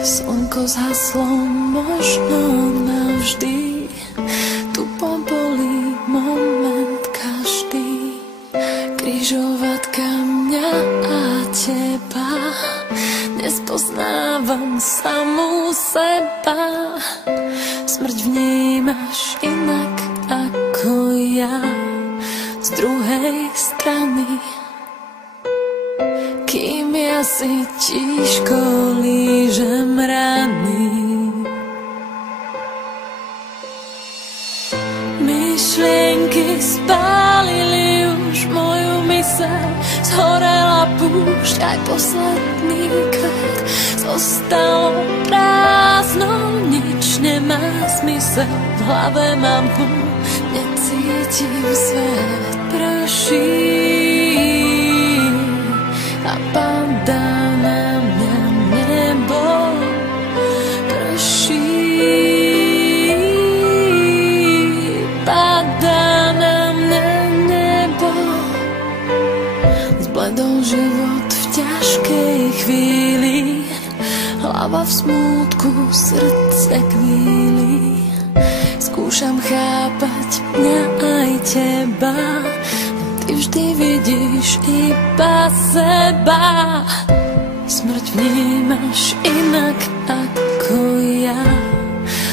Slnko zhaslo možno navždy, tu pobolí moment každý. Križovatka mňa a teba, nespoznávam samú seba. Smrť vnímaš inak ako ja, z druhej strany. Kým ja si tížko lížem rany, myšlienky spálili už moju myseľ. Zhorela púšť, aj posledný kvet. Zostalo prázdno, nič nemá zmysel. V hlave mám tmu, necítim svet. Prší a padá na mňa nebo. Prší, padá na mňa nebo. Zbledol život v ťažkej chvíli, hlava v smútku, srdce kvíli. Skúšam chápať mňa aj teba, ty vždy vidíš iba seba. Smrť vnímaš inak ako ja,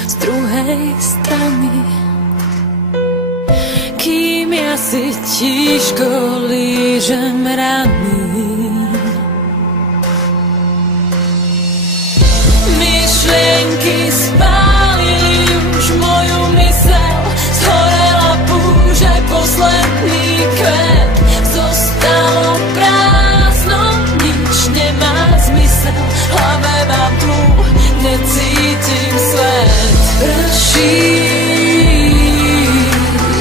z druhej strany. Kým ja si tížko lížem rany, myšlienky spálili už moju myseľ. Zhorela púšť, aj posledný kvet. Zostalo prázdno, nič nemá zmysel. V hlave mám tmu, necítim svet. Prší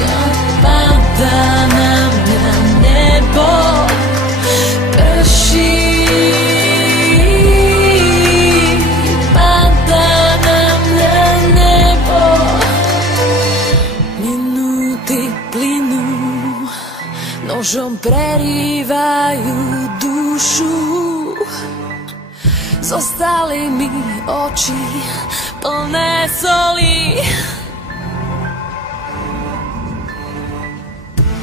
a padá na mňa nebo. Prší, padá na mňa nebo. Minúty plynú, nožom prerývajú dušu. Zostali mi oči plné soli.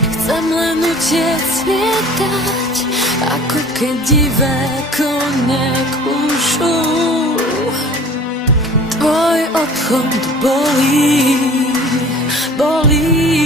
Chcem len utiec lietať, ako keď divé kone kúšu. Tvoj odchod bolí, bolí.